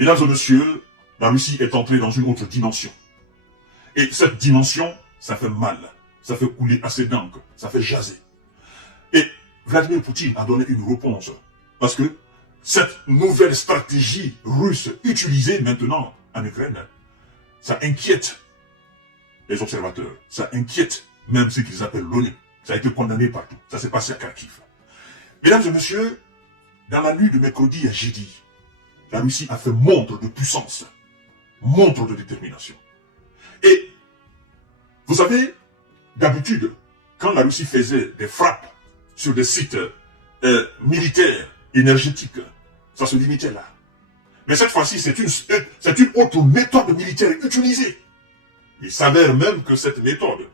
Mesdames et messieurs, la Russie est entrée dans une autre dimension. Et cette dimension, ça fait mal. Ça fait couler assez d'encre. Ça fait jaser. Et Vladimir Poutine a donné une réponse. Parce que cette nouvelle stratégie russe utilisée maintenant en Ukraine, ça inquiète les observateurs. Ça inquiète même ceux qu'ils appellent l'ONU. Ça a été condamné partout. Ça s'est passé à Kharkiv. Mesdames et messieurs, dans la nuit de mercredi à jeudi, la Russie a fait montre de puissance, montre de détermination. Et vous savez, d'habitude, quand la Russie faisait des frappes sur des sites militaires, énergétiques, ça se limitait là. Mais cette fois-ci, c'est une autre méthode militaire utilisée. Il s'avère même que cette méthode,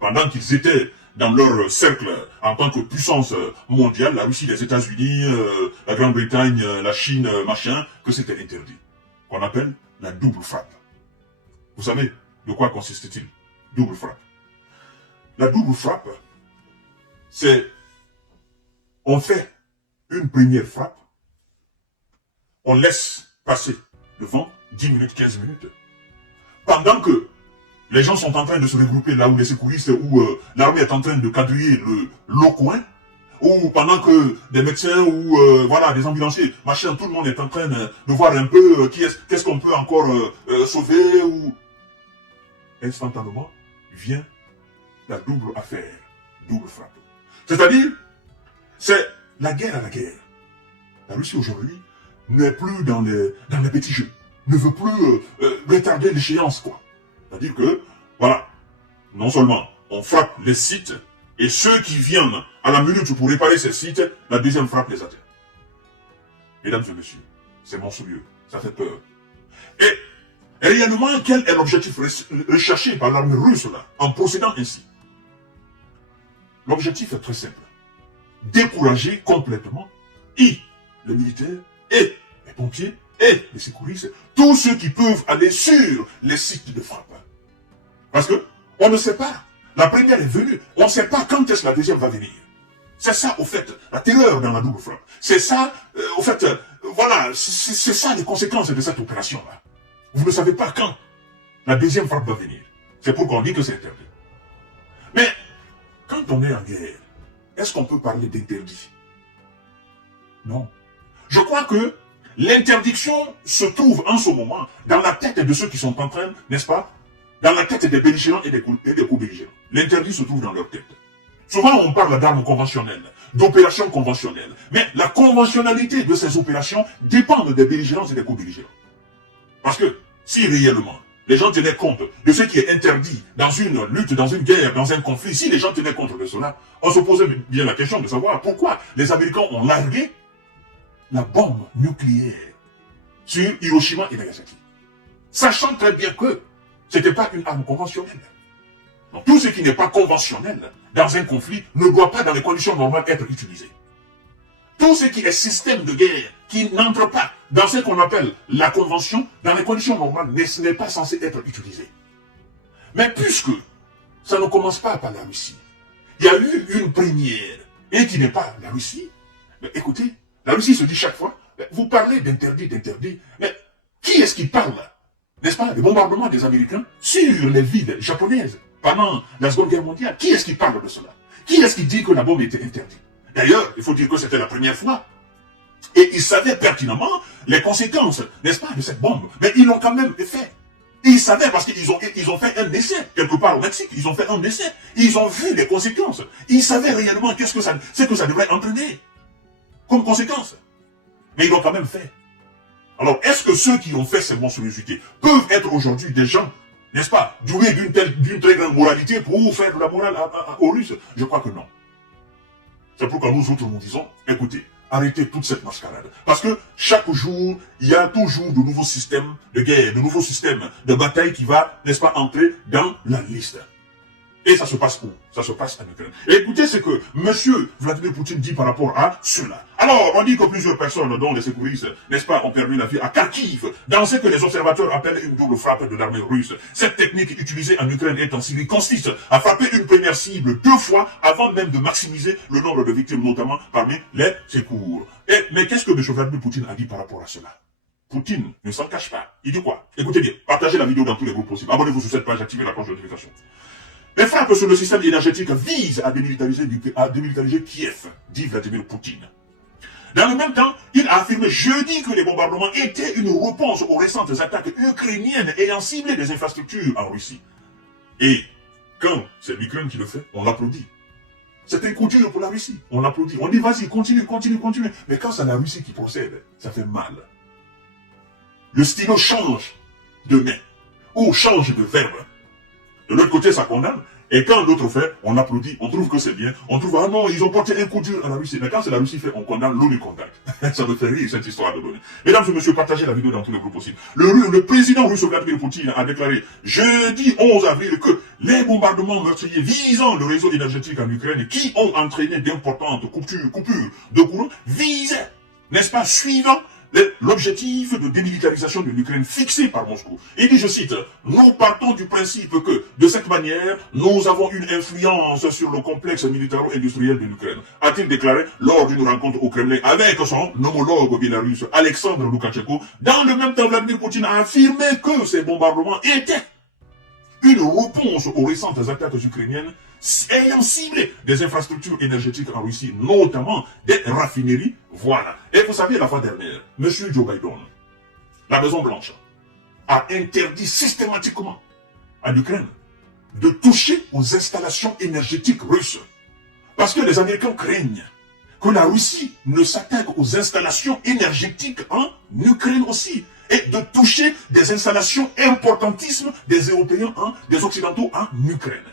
pendant qu'ils étaient dans leur cercle en tant que puissance mondiale, la Russie, les États-Unis, la Grande-Bretagne, la Chine, machin, que c'était interdit. Qu'on appelle la double frappe. Vous savez de quoi consiste-t-il? Double frappe. La double frappe, c'est on fait une première frappe, on laisse passer le vent 10 minutes, 15 minutes, pendant que les gens sont en train de se regrouper là où les secouristes, où l'armée est en train de quadriller le coin, ou pendant que des médecins ou voilà des ambulanciers, machin, tout le monde est en train de voir un peu qu'est-ce qu'on peut encore sauver, ou instantanément vient la double affaire, double frappe. C'est-à-dire, c'est la guerre à la guerre. La Russie aujourd'hui n'est plus dans les petits jeux, ne veut plus retarder l'échéance, quoi. C'est-à-dire que, voilà, non seulement on frappe les sites, et ceux qui viennent à la minute pour réparer ces sites, la deuxième frappe les atteint. Mesdames et messieurs, c'est monstrueux, ça fait peur. Et réellement, quel est l'objectif recherché par l'armée russe là, en procédant ainsi? L'objectif est très simple. Décourager complètement et les militaires, et les pompiers, et les secouristes, tous ceux qui peuvent aller sur les sites de frappe. Parce que on ne sait pas. La première est venue. On ne sait pas quand est-ce que la deuxième va venir. C'est ça, au fait, la terreur dans la double frappe. C'est ça, au fait, voilà, c'est ça les conséquences de cette opération-là. Vous ne savez pas quand la deuxième frappe va venir. C'est pourquoi on dit que c'est interdit. Mais, quand on est en guerre, est-ce qu'on peut parler d'interdit? Non. Je crois que l'interdiction se trouve en ce moment dans la tête de ceux qui sont en train, n'est-ce pas, dans la tête des belligérants et des co-belligérants. L'interdit se trouve dans leur tête. Souvent, on parle d'armes conventionnelles, d'opérations conventionnelles. Mais la conventionnalité de ces opérations dépend des belligérants et des co-belligérants. Parce que, si réellement, les gens tenaient compte de ce qui est interdit dans une lutte, dans une guerre, dans un conflit, si les gens tenaient compte de cela, on se posait bien la question de savoir pourquoi les Américains ont largué la bombe nucléaire sur Hiroshima et Nagasaki. Sachant très bien que ce n'était pas une arme conventionnelle. Donc tout ce qui n'est pas conventionnel dans un conflit ne doit pas dans les conditions normales être utilisé. Tout ce qui est système de guerre qui n'entre pas dans ce qu'on appelle la convention, dans les conditions normales, ce n'est pas censé être utilisé. Mais puisque ça ne commence pas par la Russie, il y a eu une première, et qui n'est pas la Russie, mais écoutez, la Russie se dit chaque fois, vous parlez d'interdit, mais qui est-ce qui parle, n'est-ce pas, les bombardements des Américains sur les villes japonaises pendant la Seconde Guerre mondiale? Qui est-ce qui parle de cela? Qui est-ce qui dit que la bombe était interdite? D'ailleurs, il faut dire que c'était la première fois. Et ils savaient pertinemment les conséquences, n'est-ce pas, de cette bombe. Mais ils l'ont quand même fait. Et ils savaient parce qu'ils ont fait un essai, quelque part au Mexique. Ils ont fait un essai. Ils ont vu les conséquences. Ils savaient réellement ce que ça devrait entraîner comme conséquence. Mais ils l'ont quand même fait. Alors, est-ce que ceux qui ont fait ces monstruosités peuvent être aujourd'hui des gens, n'est-ce pas, doués d'une très grande moralité pour faire de la morale aux Russes? Je crois que non. C'est pourquoi nous autres nous disons, écoutez, arrêtez toute cette mascarade. Parce que chaque jour, il y a toujours de nouveaux systèmes de guerre, de nouveaux systèmes de bataille qui va, n'est-ce pas, entrer dans la liste. Et ça se passe où? Ça se passe en Ukraine. Et écoutez ce que M. Vladimir Poutine dit par rapport à cela. Alors, on dit que plusieurs personnes, dont les secouristes, n'est-ce pas, ont perdu la vie à Kharkiv, dans ce que les observateurs appellent une double frappe de l'armée russe. Cette technique utilisée en Ukraine et en Syrie consiste à frapper une première cible 2 fois avant même de maximiser le nombre de victimes, notamment parmi les secours. Mais qu'est-ce que M. Vladimir Poutine a dit par rapport à cela? Poutine ne s'en cache pas. Il dit quoi? Écoutez bien, partagez la vidéo dans tous les groupes possibles. Abonnez-vous sur cette page, activez la cloche de notification. Les frappes sur le système énergétique visent à démilitariser Kiev, dit Vladimir Poutine. Dans le même temps, il a affirmé jeudi que les bombardements étaient une réponse aux récentes attaques ukrainiennes ayant ciblé des infrastructures en Russie. Et quand c'est l'Ukraine qui le fait, on l'applaudit. C'est un coup dur pour la Russie. On l'applaudit. On dit vas-y, continue. Mais quand c'est la Russie qui procède, ça fait mal. Le stylo change de main ou change de verbe. De l'autre côté, ça condamne. Et quand l'autre fait, on applaudit, on trouve que c'est bien. On trouve, ah non, ils ont porté un coup dur à la Russie. Mais quand c'est la Russie fait, on condamne, l'ONU condamne. Ça me fait rire, cette histoire de l'ONU. Mesdames et messieurs, partagez la vidéo dans tous les groupes possibles. Le président russe Vladimir Poutine a déclaré jeudi 11 avril que les bombardements meurtriers visant le réseau énergétique en Ukraine qui ont entraîné d'importantes coupures de courant visaient, n'est-ce pas, suivant l'objectif de démilitarisation de l'Ukraine fixé par Moscou. Il dit, je cite, « Nous partons du principe que, de cette manière, nous avons une influence sur le complexe militaro-industriel de l'Ukraine », a-t-il déclaré lors d'une rencontre au Kremlin avec son homologue biélorusse Alexandre Loukachenko. Dans le même temps, Vladimir Poutine a affirmé que ces bombardements étaient une réponse aux récentes attaques ukrainiennes ayant ciblé des infrastructures énergétiques en Russie, notamment des raffineries, voilà. Et vous savez, la fois dernière, M. Joe Biden, la Maison-Blanche, a interdit systématiquement à l'Ukraine de toucher aux installations énergétiques russes. Parce que les Américains craignent que la Russie ne s'attaque aux installations énergétiques en Ukraine aussi. Et de toucher des installations importantismes des Européens, des Occidentaux en Ukraine.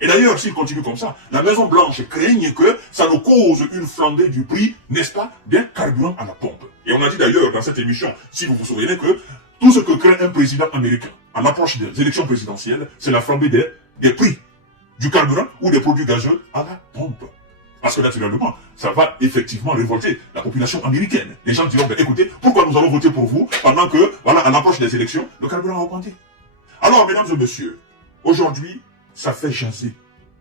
Et d'ailleurs, s'il continue comme ça, la Maison-Blanche craigne que ça nous cause une flambée du prix, n'est-ce pas, des carburants à la pompe. Et on a dit d'ailleurs dans cette émission, si vous vous souvenez, que tout ce que craint un président américain à l'approche des élections présidentielles, c'est la flambée des prix du carburant ou des produits gazeux à la pompe. Parce que naturellement, ça va effectivement révolter la population américaine. Les gens diront, ben, écoutez, pourquoi nous allons voter pour vous pendant que, voilà, à l'approche des élections, le carburant a augmenté. Alors, mesdames et messieurs, aujourd'hui, ça fait jaser.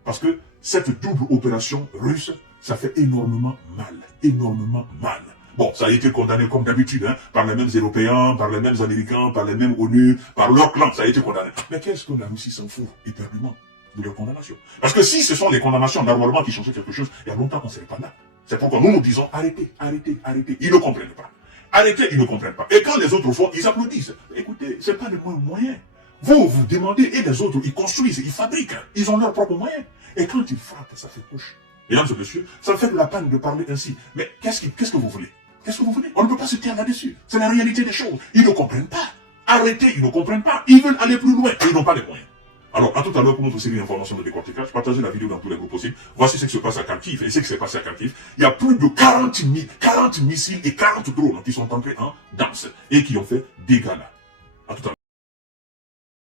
Parce que cette double opération russe, ça fait énormément mal. Énormément mal. Bon, ça a été condamné comme d'habitude, par les mêmes Européens, par les mêmes Américains, par les mêmes ONU, par leur clan, ça a été condamné. Mais qu'est-ce que la Russie s'en fout, éperdument, de leurs condamnations? Parce que si ce sont les condamnations normalement qui changeaient quelque chose, il y a longtemps qu'on ne serait pas là. C'est pourquoi nous disons, arrêtez. Ils ne comprennent pas. Arrêtez, ils ne comprennent pas. Et quand les autres font, ils applaudissent. Écoutez, c'est pas le moyen. Vous demandez, et les autres, ils construisent, ils fabriquent, ils ont leurs propres moyens. Et quand ils frappent, ça fait poche. Mesdames et messieurs, ça me fait de la peine de parler ainsi. Mais qu'est-ce que vous voulez? Qu'est-ce que vous voulez? On ne peut pas se taire là-dessus. C'est la réalité des choses. Ils ne comprennent pas. Arrêtez, ils ne comprennent pas. Ils veulent aller plus loin. Ils n'ont pas les moyens. Alors, à tout à l'heure pour notre série d'informations de décortiquage, partagez la vidéo dans tous les groupes possibles. Voici ce qui se passe à Kharkiv et ce qui s'est passé à Kharkiv. Il y a plus de 40 missiles et 40 drones qui sont entrés en danse et qui ont fait dégâts là. À tout à l'heure.